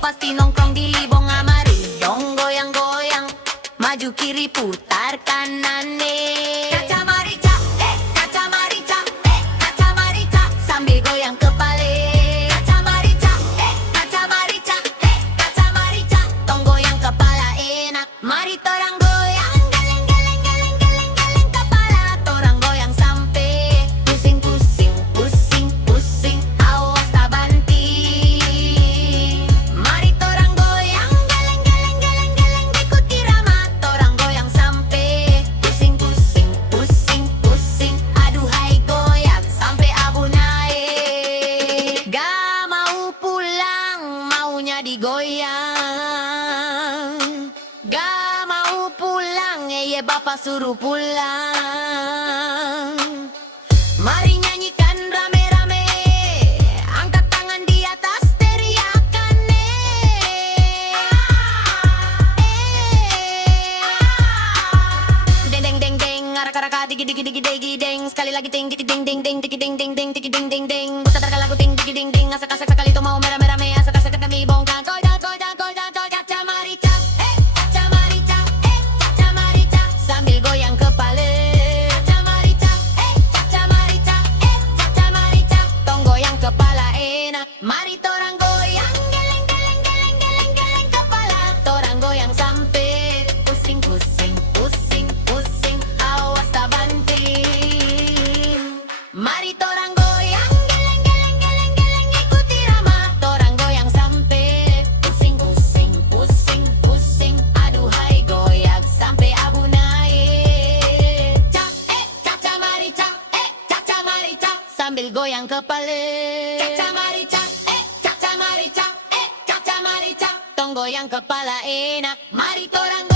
pasti nongkrong di Libong Amari. Dong goyang-goyang, maju kiri putar kanan nih. Kaca marica, kaca marica, kaca marica, sambil goyang kepala. Kaca marica, kaca marica, kaca marica, tong goyang kepala enak. Mari torang goyang, geleng geleng geleng geleng geleng kepala. Torang goyang sampai pusing pusing pusing pusing, awas tak banting. Mari torang goyang, geleng geleng geleng geleng ikuti rama. Torang goyang sampai pusing pusing pusing pusing, aduhai goyang sampai abu naik. Gak mau pulang, maunya digoyang. Gak mau pulang, bapak suruh pulang. Mari nyanyikan rame-rame, angkat tangan di atas, teriakan deng deng deng deng, arak-araka digi digi digi digi deng. Sekali lagi ting digi ding ding ding digi ding ding ding digi ding ding ding. Putar lagu ting digi ding ding, asak-asak sekali tuh mau merah-merah, asak-asak kami bongkar. Goyang goyang goyang goyang, kaca marica, kaca marica, kaca marica, sambil goyang kepala. Kaca marica, kaca marica, kaca marica, tong goyang kepala enak. Mari torang goyang, geleng geleng geleng geleng geleng kepala. Torang goyang sampai pusing pusing pusing pusing, awas tak banting. Mari torang goyang, geleng geleng geleng geleng ikuti rama. Torang goyang sampai pusing pusing pusing pusing, aduhai goyang sampai abu naik. Caca marica, caca marica, sambil goyang kepala. Caca marica, caca marica, caca marica, tong goyang kepala enak. Mari torang